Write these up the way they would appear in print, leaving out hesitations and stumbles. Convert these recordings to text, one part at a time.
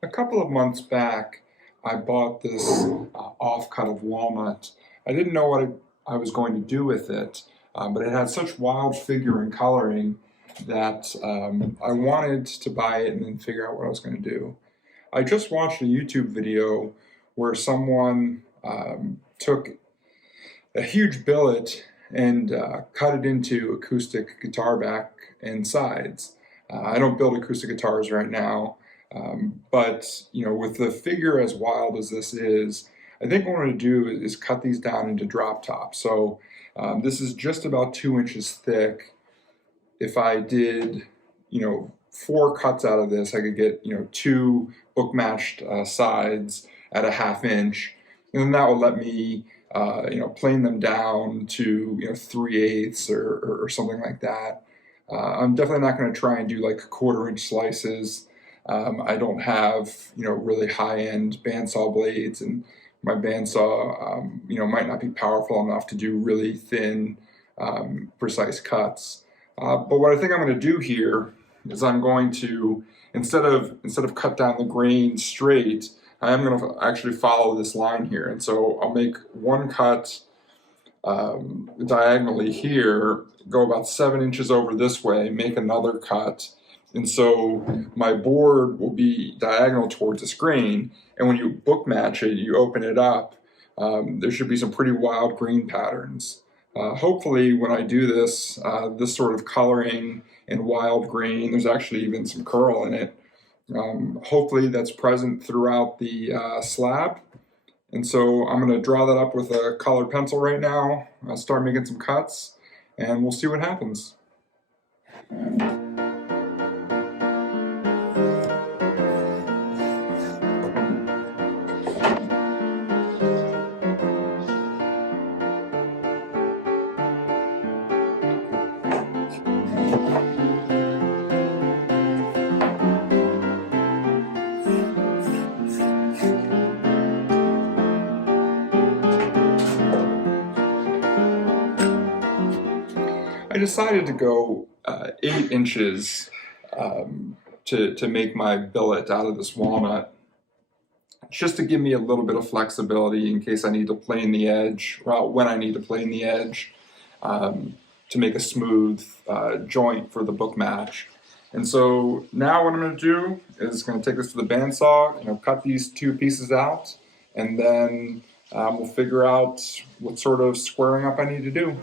A couple of months back, I bought this offcut of walnut. I didn't know what I was going to do with it, but it had such wild figure and coloring that I wanted to buy it and then figure out what I was going to do. I just watched a YouTube video where someone took a huge billet and cut it into acoustic guitar back and sides. I don't build acoustic guitars right now, but with the figure as wild as this is, I think what I'm going to do is cut these down into drop tops. So this is just about 2 inches thick. If I did, 4 cuts out of this, I could get, 2 book matched sides at a 1/2 inch, and then that would let me, plane them down to 3/8 or something like that. I'm definitely not going to try and do like 1/4 inch slices. I don't have really high-end bandsaw blades, and my bandsaw might not be powerful enough to do really thin, precise cuts. But what I think I'm going to do here is I'm going to instead of cut down the grain straight, I am going to actually follow this line here, and so I'll make one cut diagonally here, go about 7 inches over this way, make another cut, and so my board will be diagonal towards this grain, and when you book match it, you open it up, there should be some pretty wild grain patterns. Hopefully when I do this, this sort of coloring and wild grain, there's actually even some curl in it, hopefully that's present throughout the slab. And so I'm going to draw that up with a colored pencil right now. I'll start making some cuts, and we'll see what happens. I decided to go 8 inches to make my billet out of this walnut, just to give me a little bit of flexibility in case I need to plane the edge, well, when I need to plane the edge, to make a smooth joint for the book match. And so now what I'm going to do is going to take this to the bandsaw, cut these 2 pieces out, and then we'll figure out what sort of squaring up I need to do.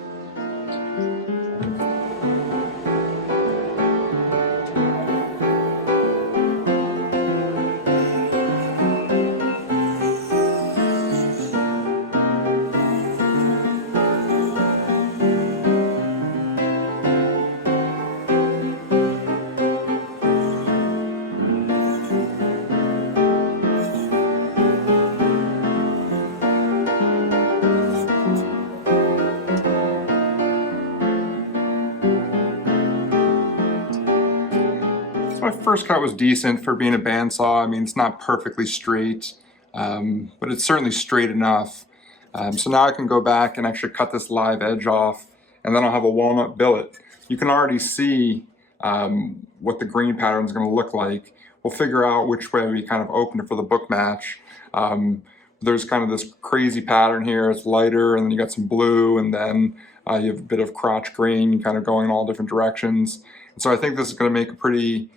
My first cut was decent for being a bandsaw. I mean, it's not perfectly straight, but it's certainly straight enough. So now I can go back and actually cut this live edge off, and then I'll have a walnut billet. You can already see what the grain pattern is going to look like. We'll figure out which way we kind of open it for the book match. There's kind of this crazy pattern here. It's lighter, and then you got some blue, and then you have a bit of crotch grain kind of going in all different directions. And so I think this is going to make a pretty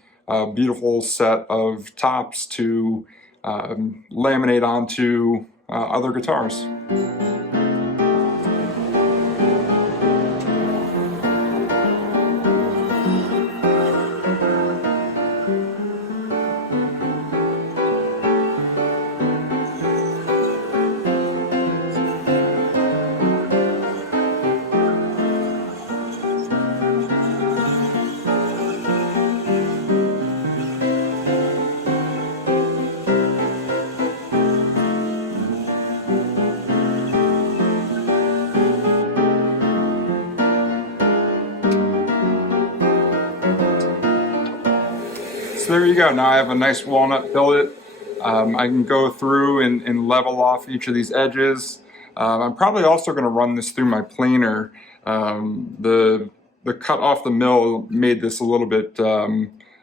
beautiful set of tops to laminate onto other guitars. So there you go. Now I have a nice walnut billet. I can go through and level off each of these edges. I'm probably also going to run this through my planer. The cut off the mill made this a little bit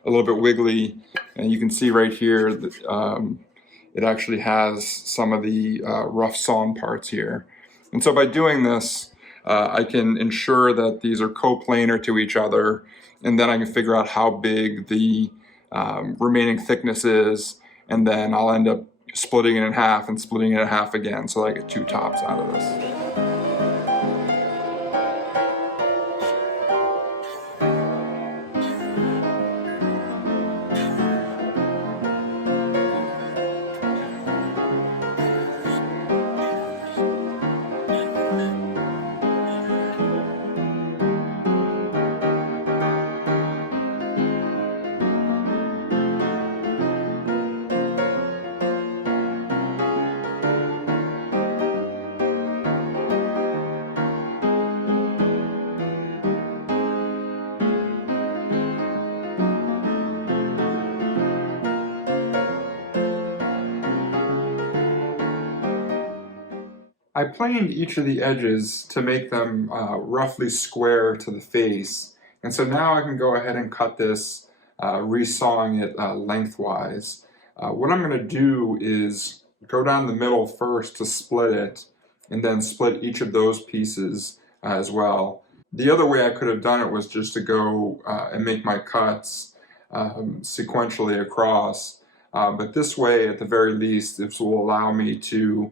a little bit wiggly, and you can see right here that it actually has some of the rough sawn parts here. And so by doing this, I can ensure that these are coplanar to each other, and then I can figure out how big the remaining thickness is, and then I'll end up splitting it in half and splitting it in half again, so I get two tops out of this. I planed each of the edges to make them roughly square to the face. And so now I can go ahead and cut this, resawing it lengthwise. What I'm going to do is go down the middle first to split it, and then split each of those pieces as well. The other way I could have done it was just to go and make my cuts sequentially across. But this way, at the very least, this will allow me to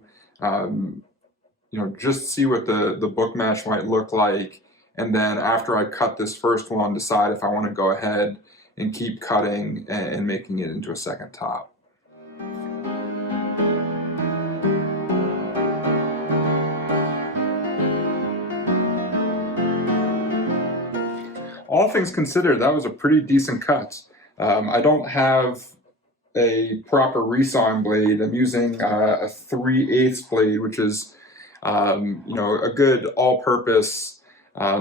just see what the book match might look like, and then after I cut this first one, decide if I want to go ahead and keep cutting and making it into a second top. All things considered, that was a pretty decent cut. I don't have a proper resawing blade. I'm using a 3/8 blade, which is a good all-purpose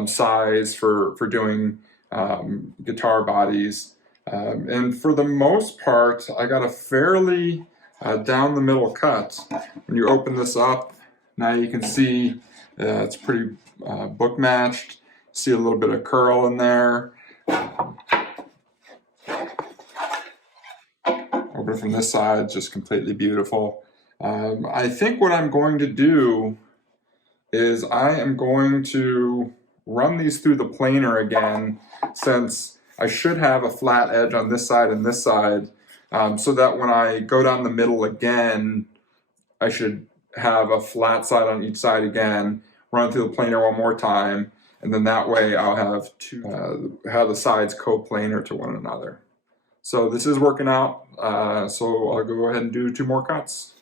size for doing guitar bodies. And for the most part, I got a fairly down the middle cut. When you open this up, now you can see it's pretty book matched. See a little bit of curl in there. Open from this side, just completely beautiful. I think what I'm going to do is I am going to run these through the planer again, since I should have a flat edge on this side and this side, so that when I go down the middle again, I should have a flat side on each side again, run through the planer one more time, and then that way I'll have have the sides coplanar to one another. So this is working out, so I'll go ahead and do 2 more cuts.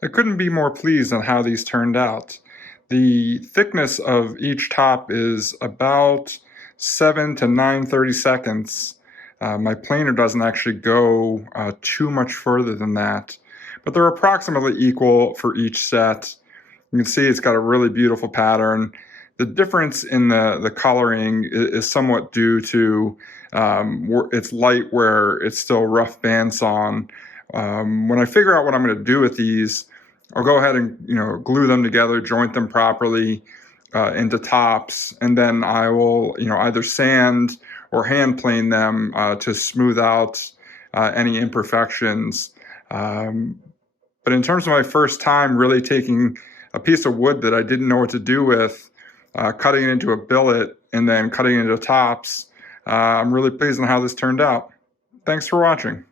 I couldn't be more pleased on how these turned out. The thickness of each top is about 7 to 9/32. My planer doesn't actually go too much further than that, but they're approximately equal for each set. You can see it's got a really beautiful pattern. The difference in the coloring is somewhat due to it's light where it's still rough bandsawn. When I figure out what I'm going to do with these, I'll go ahead and glue them together, joint them properly into tops, and then I will either sand or hand plane them to smooth out any imperfections. But in terms of my first time really taking a piece of wood that I didn't know what to do with, cutting it into a billet and then cutting it into tops, I'm really pleased on how this turned out. Thanks for watching.